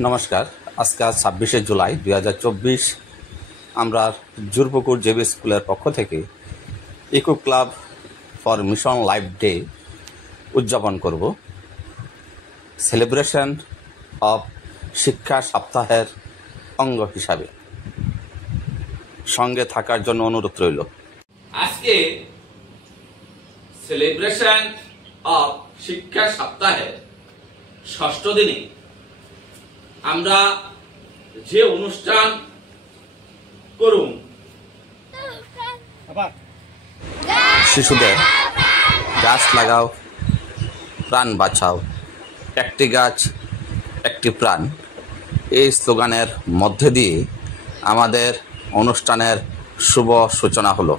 নমস্কার। আজকে 26শে জুলাই 2024 আমরা জুরপুকুর জেবি স্কুলের পক্ষ থেকে eco club for mission life day উদযাপন করব। সেলিব্রেশন অফ শিক্ষা সপ্তাহের অঙ্গ হিসাবে সঙ্গে থাকার জন্য অনুরোধ রইল। আজকে সেলিব্রেশন অফ শিক্ষা সপ্তাহের 6ষ্ঠ দিনে আমরা যে অনুষ্ঠান করুন, শিশুদের গাছ লাগাও, প্রাণ বাঁচাও, একটি গাছ একটি প্রাণ, এই স্লোগানের মধ্যে দিয়ে আমাদের অনুষ্ঠানের শুভ সূচনা হলো।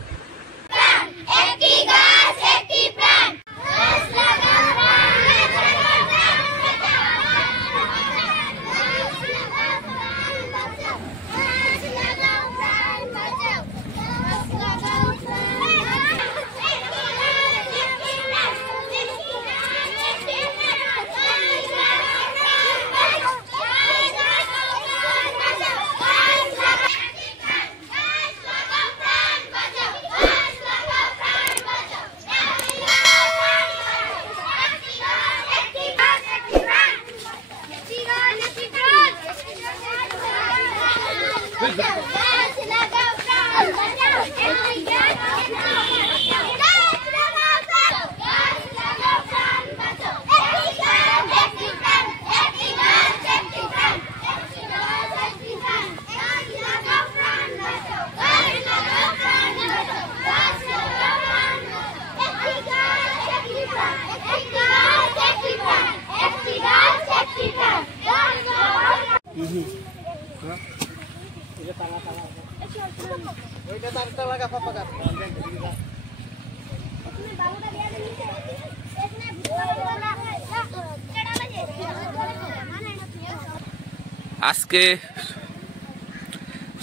আজকে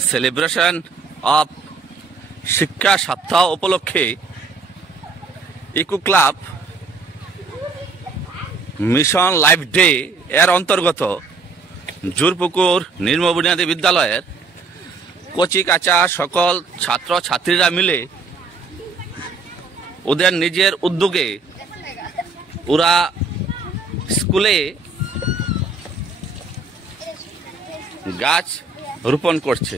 সেলিব্রেশন অফ শিক্ষা সপ্তাহ উপলক্ষে eco club mission life day এর অন্তর্গত জুরপুকুর নিম্ন বুনিয়াদী বিদ্যালয়ের কচি কাঁচা সকল ছাত্র ছাত্রীরা মিলে ওদের নিজের উদ্যোগে ওরা স্কুলে গাছ রোপণ করছে।